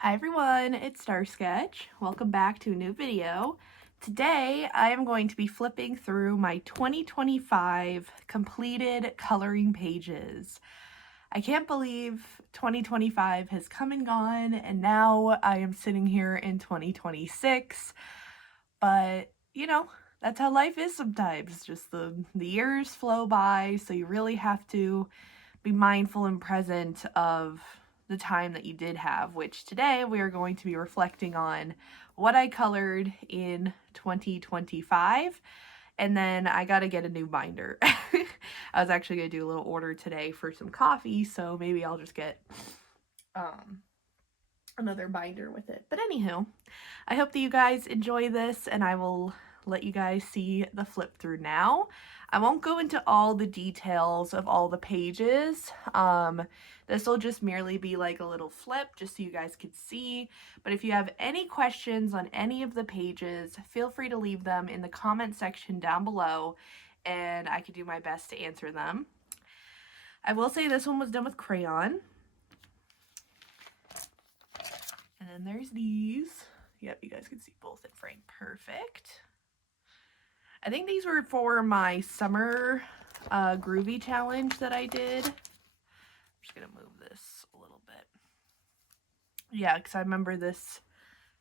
Hi everyone, it's Starsketch. Welcome back to a new video. Today I am going to be flipping through my 2025 completed coloring pages. I can't believe 2025 has come and gone and now I am sitting here in 2026. But, that's how life is sometimes. Just the years flow by, so you really have to be mindful and present of the time that you did have, which today we are going to be reflecting on what I colored in 2025. And then I got to get a new binder. I was actually going to do a little order today for some coffee, so maybe I'll just get another binder with it. But anywho, I hope that you guys enjoy this, and I will let you guys see the flip through now. I won't go into all the details of all the pages. This will just merely be like a little flip just so you guys can see. But if you have any questions on any of the pages, feel free to leave them in the comment section down below and I could do my best to answer them. I will say this one was done with crayon. And then there's these. Yep, you guys can see both in frame. Perfect. I think these were for my summer groovy challenge that I did. I'm just going to move this a little bit. Yeah, because I remember this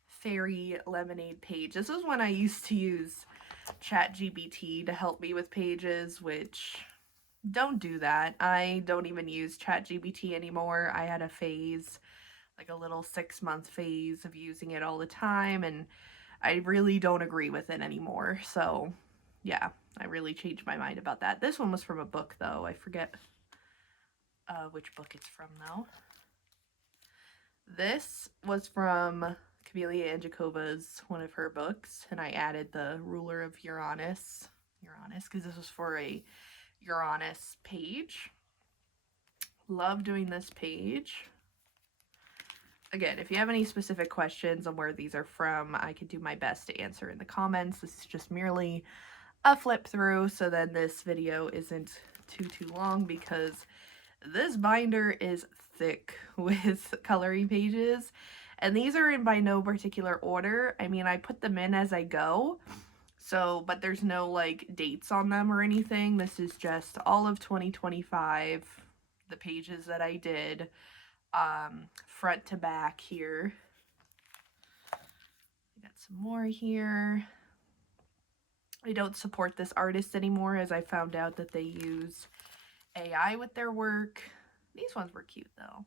fairy lemonade page. This was when I used to use ChatGPT to help me with pages, which don't do that. I don't even use ChatGPT anymore. I had a phase, like a little 6-month phase of using it all the time, and I really don't agree with it anymore. So yeah, I really changed my mind about that. This one was from a book though. I forget which book it's from though. This was from Camelia Anjakova's, one of her books, and I added the ruler of Uranus, because this was for a Uranus page. Love doing this page. Again, if you have any specific questions on where these are from, I can do my best to answer in the comments. This is just merely a flip through, so then this video isn't too long, because this binder is thick with coloring pages, and these are in by no particular order. I mean, I put them in as I go, so, but there's no like dates on them or anything. This is just all of 2025, the pages that I did, front to back here. I got some more here. I don't support this artist anymore, as I found out that they use AI with their work. These ones were cute though.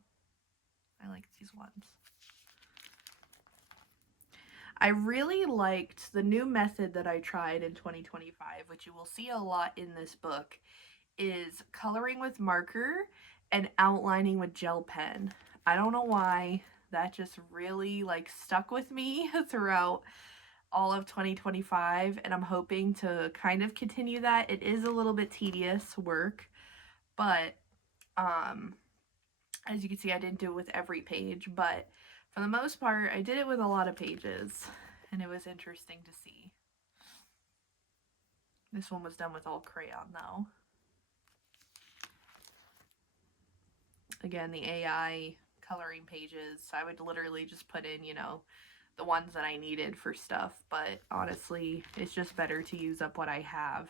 I like these ones. I really liked the new method that I tried in 2025, which you will see a lot in this book, is coloring with marker and outlining with gel pen. I don't know why, that just really like stuck with me throughout all of 2025, and I'm hoping to kind of continue that. It is a little bit tedious work, but as you can see, I didn't do it with every page, but for the most part, I did it with a lot of pages, and it was interesting to see. This one was done with all crayon, though. Again, the AI coloring pages, I would literally just put in, the ones that I needed for stuff, but honestly, it's just better to use up what I have.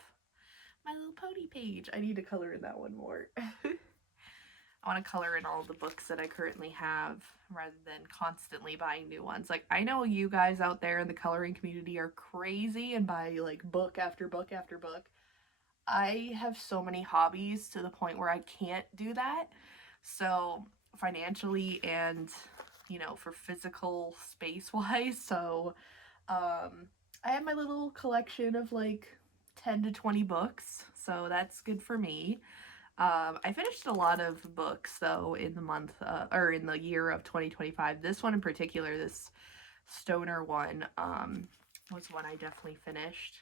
My little pony page. I need to color in that one more. I want to color in all the books that I currently have rather than constantly buying new ones. Like, I know you guys out there in the coloring community are crazy and buy like book after book after book. I have so many hobbies to the point where I can't do that. So financially and, for physical space wise. So I have my little collection of like 10 to 20 books. So that's good for me. I finished a lot of books though in the month or in the year of 2025. This one in particular, this stoner one, was one I definitely finished.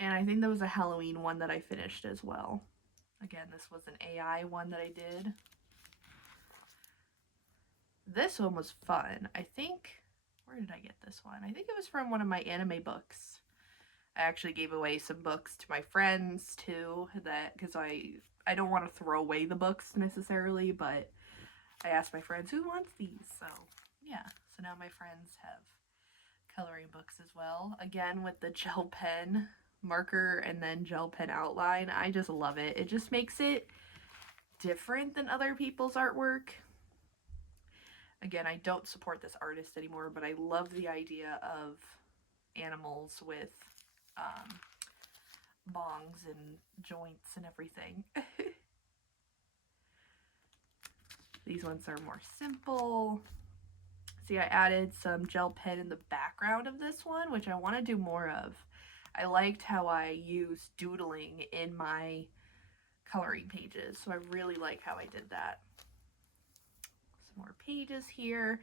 And I think there was a Halloween one that I finished as well. Again, this was an AI one that I did. This one was fun. I think, where did I get this one? I think it was from one of my anime books. I actually gave away some books to my friends too, that because I don't want to throw away the books necessarily, but I asked my friends, who wants these? So yeah, so now my friends have coloring books as well. Again, with the gel pen marker and then gel pen outline. I just love it. It just makes it different than other people's artwork. Again, I don't support this artist anymore, but I love the idea of animals with bongs and joints and everything. These ones are more simple. See, I added some gel pen in the background of this one, which I want to do more of. I liked how I used doodling in my coloring pages, so I really like how I did that. Some more pages here.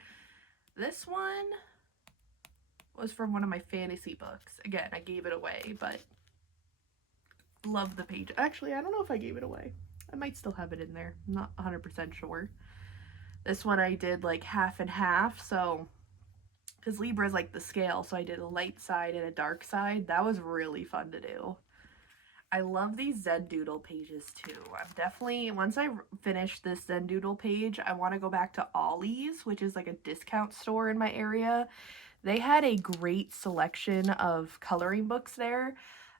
This one was from one of my fantasy books. Again, I gave it away, but love the page. Actually, I don't know if I gave it away. I might still have it in there. I'm not 100% sure. This one I did like half and half, so because Libra is like the scale, so I did a light side and a dark side. That was really fun to do. I love these Zendoodle pages too. I'm definitely, once I finish this Zendoodle page, I want to go back to Ollie's, which is like a discount store in my area. They had a great selection of coloring books there,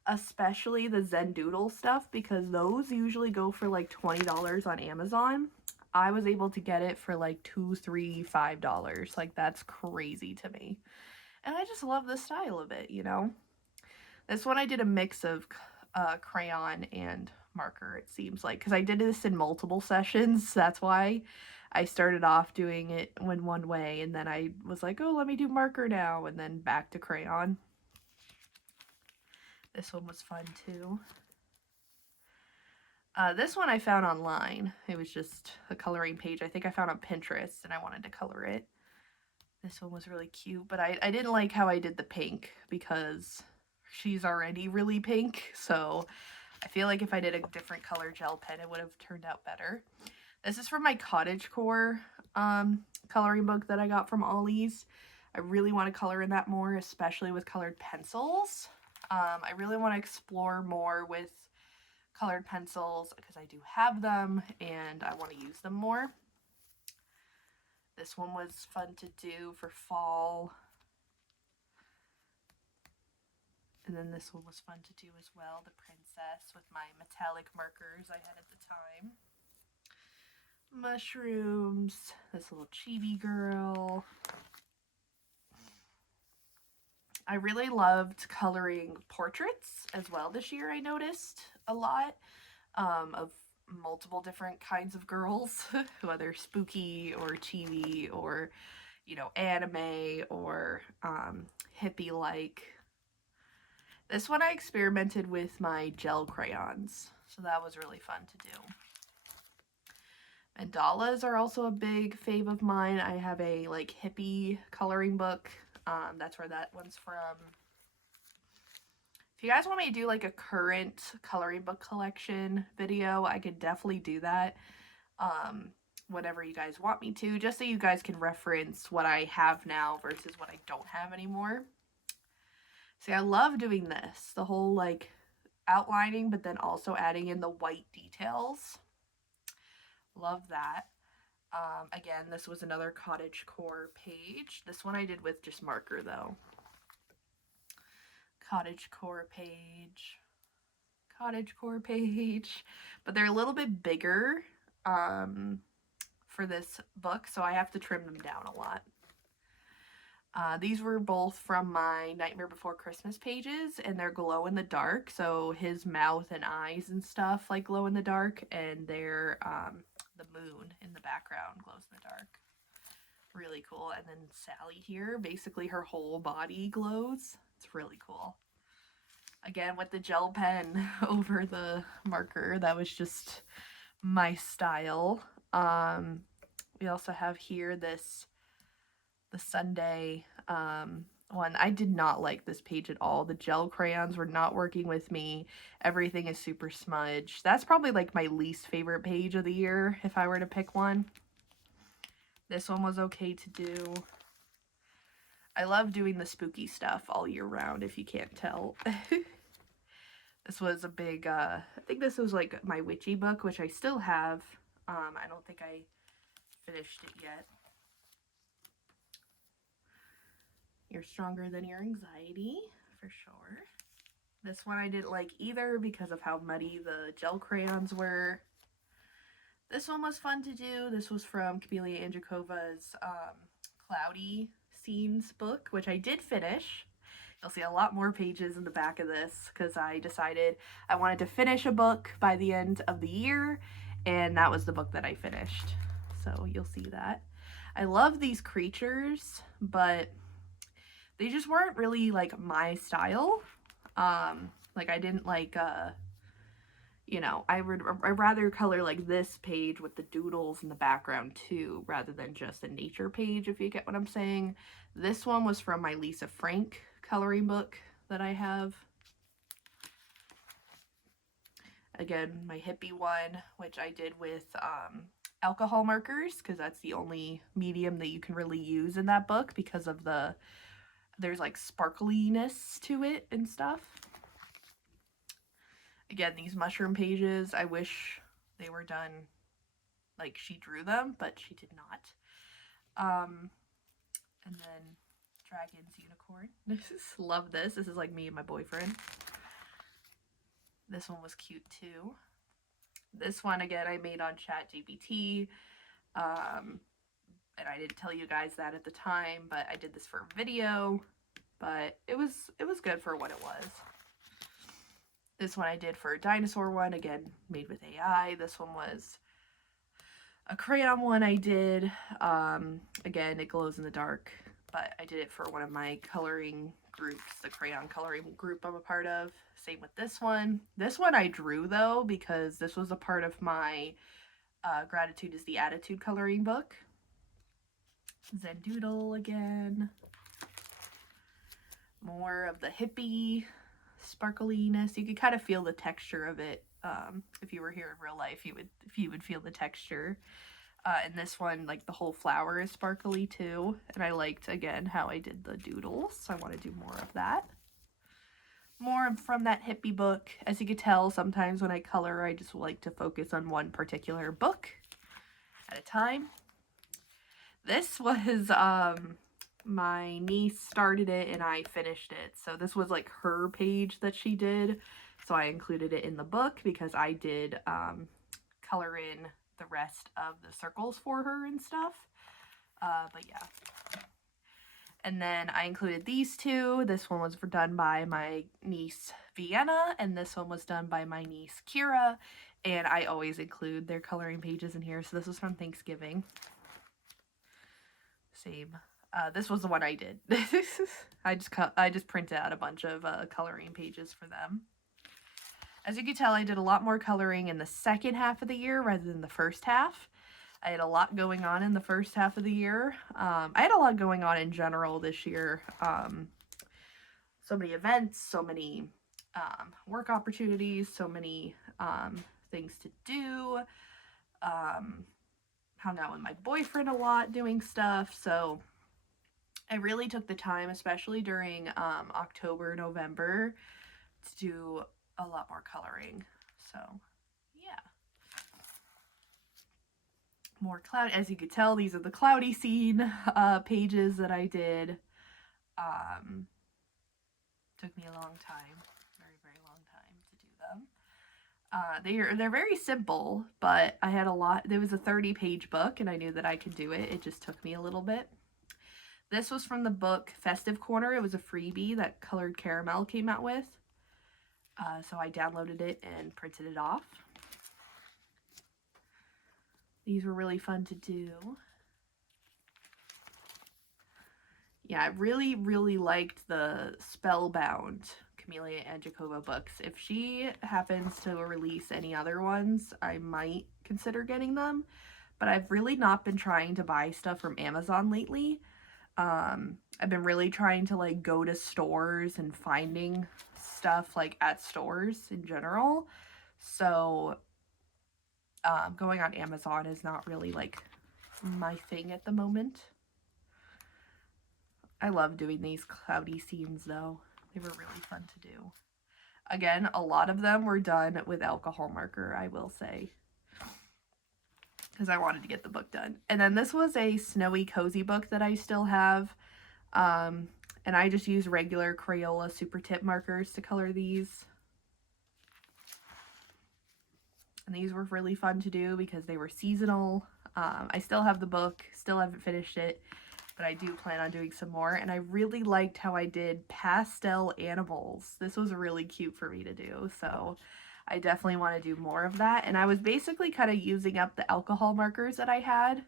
especially the Zendoodle stuff, because those usually go for like $20 on Amazon. I was able to get it for like $2, $3, $5. Like, that's crazy to me. And I just love the style of it, you know? This one I did a mix of crayon and marker, it seems like, because I did this in multiple sessions. That's why I started off doing it in one way, and then I was like, oh, let me do marker now, and then back to crayon. This one was fun too. This one I found online. It was just a coloring page I think I found on Pinterest, and I wanted to color it. This one was really cute, but I didn't like how I did the pink because she's already really pink, so I feel like if I did a different color gel pen, it would have turned out better. This is from my Cottagecore coloring book that I got from Ollie's. I really want to color in that more, especially with colored pencils. I really want to explore more with colored pencils because I do have them and I want to use them more. This one was fun to do for fall. And then this one was fun to do as well, the princess with my metallic markers I had at the time. Mushrooms, this little chibi girl. I really loved coloring portraits as well this year, I noticed a lot of multiple different kinds of girls, whether spooky or chibi or, you know, anime or hippie-like. This one I experimented with my gel crayons, so that was really fun to do. Mandalas are also a big fave of mine. I have a like hippie coloring book. That's where that one's from. If you guys want me to do like a current coloring book collection video, I could definitely do that. Whatever you guys want me to, just so you guys can reference what I have now versus what I don't have anymore. See, I love doing this, the whole like outlining, but then also adding in the white details. Love that. Again, this was another Cottagecore page. This one I did with just marker though. Cottagecore page. Cottagecore page. But they're a little bit bigger for this book, so I have to trim them down a lot. These were both from my Nightmare Before Christmas pages, and they're glow in the dark, so his mouth and eyes and stuff like glow in the dark, and they're the moon in the background glows in the dark. Really cool. And then Sally here, basically her whole body glows. It's really cool. Again, with the gel pen over the marker, that was just my style. We also have here the Sunday one. I did not like this page at all. The gel crayons were not working with me. Everything is super smudged. That's probably like my least favorite page of the year if I were to pick one. This one was okay to do. I love doing the spooky stuff all year round, if you can't tell. This was a big, I think this was like my witchy book, which I still have. I don't think I finished it yet. You're Stronger Than Your Anxiety, for sure. This one I didn't like either because of how muddy the gel crayons were. This one was fun to do. This was from Camellia Andrekova's Cloudy Scenes book, which I did finish. You'll see a lot more pages in the back of this because I decided I wanted to finish a book by the end of the year, and that was the book that I finished. So you'll see that. I love these creatures, but they just weren't really like my style. Like I didn't like you know, I'd rather color like this page with the doodles in the background too, rather than just a nature page, if you get what I'm saying. This one was from my Lisa Frank coloring book that I have. Again, my hippie one, which I did with alcohol markers, because that's the only medium that you can really use in that book because of there's like sparkliness to it and stuff. Again, these mushroom pages, I wish they were done like she drew them, but she did not. And then Dragon's Unicorn. Love this. This is like me and my boyfriend. This one was cute too. This one, again, I made on ChatGPT. And I didn't tell you guys that at the time, but I did this for a video. But it was good for what it was. This one I did for a dinosaur one, again, made with AI. This one was a crayon one I did. Again, it glows in the dark, but I did it for one of my coloring groups, the crayon coloring group I'm a part of. Same with this one. This one I drew, though, because this was a part of my Gratitude is the Attitude coloring book. Zendoodle again. More of the hippie sparkliness. You could kind of feel the texture of it. If you were here in real life, you would feel the texture. And this one, like the whole flower is sparkly too. And I liked, again, how I did the doodles. So I want to do more of that. More from that hippie book. As you can tell, sometimes when I color, I just like to focus on one particular book at a time. This was, my niece started it and I finished it. So this was like her page that she did. So I included it in the book because I did color in the rest of the circles for her and stuff. But yeah. And then I included these two. This one was done by my niece Vienna, and this one was done by my niece Kira. And I always include their coloring pages in here. So this was from Thanksgiving. Same. This was the one I did. I just printed out a bunch of coloring pages for them. As you can tell, I did a lot more coloring in the second half of the year rather than the first half. I had a lot going on in the first half of the year. I had a lot going on in general this year. So many events, so many work opportunities, so many things to do. Hung out with my boyfriend a lot doing stuff. So I really took the time, especially during October, November, to do a lot more coloring. So yeah. More cloud. As you could tell, these are the cloudy scene pages that I did. Took me a long time, very long time to do them. They're very simple, but I had a lot. There was a 30-page book, and I knew that I could do it. It just took me a little bit. This was from the book Festive Corner. It was a freebie that Colored Caramel came out with. So I downloaded it and printed it off. These were really fun to do. Yeah, I really liked the Spellbound Camellia Andreakova books. If she happens to release any other ones, I might consider getting them. But I've really not been trying to buy stuff from Amazon lately. I've been really trying to like go to stores and finding stuff like at stores in general. So going on Amazon is not really like my thing at the moment. I love doing these cloudy scenes though. They were really fun to do. Again, a lot of them were done with alcohol marker, I will say. because I wanted to get the book done. And then this was a snowy cozy book that I still have. And I just use regular Crayola super tip markers to color these. And these were really fun to do because they were seasonal. I still have the book, still haven't finished it, but I do plan on doing some more. And I really liked how I did pastel animals. This was really cute for me to do, so I definitely want to do more of that. And I was basically kind of using up the alcohol markers that I had.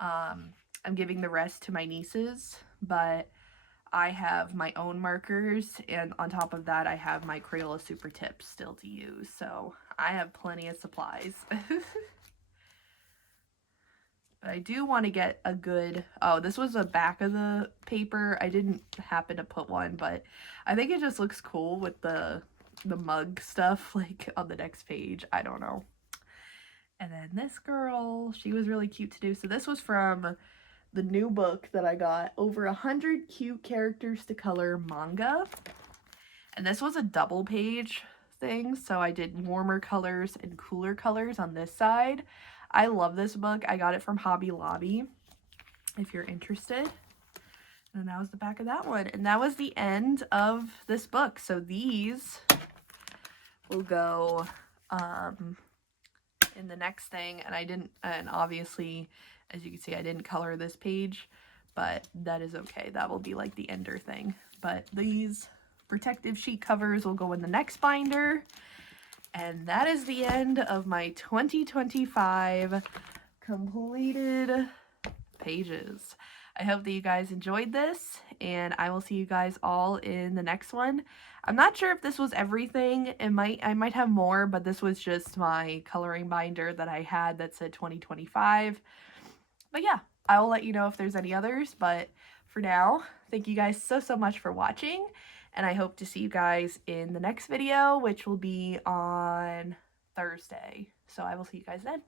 I'm giving the rest to my nieces, but I have my own markers, and on top of that I have my Crayola super tips still to use, so I have plenty of supplies. But I do want to get a good, oh, this was the back of the paper. I didn't happen to put one, but I think it just looks cool with the mug stuff like on the next page. I don't know. And then this girl, she was really cute to do. So this was from the new book that I got, Over 100 Cute Characters to Color manga. And this was a double page thing, so I did warmer colors and cooler colors on this side. I love this book. I got it from Hobby Lobby, if you're interested. And that was the back of that one. And that was the end of this book. So these will go in the next thing. And obviously, as you can see, I didn't color this page, but that is okay. That will be like the ender thing. But these protective sheet covers will go in the next binder. And that is the end of my 2025 completed pages. I hope that you guys enjoyed this, and I will see you guys all in the next one. I'm not sure if this was everything. I might have more, but this was just my coloring binder that I had that said 2025. But yeah, I will let you know if there's any others, but for now, thank you guys so much for watching, and I hope to see you guys in the next video, which will be on Thursday. So I will see you guys then.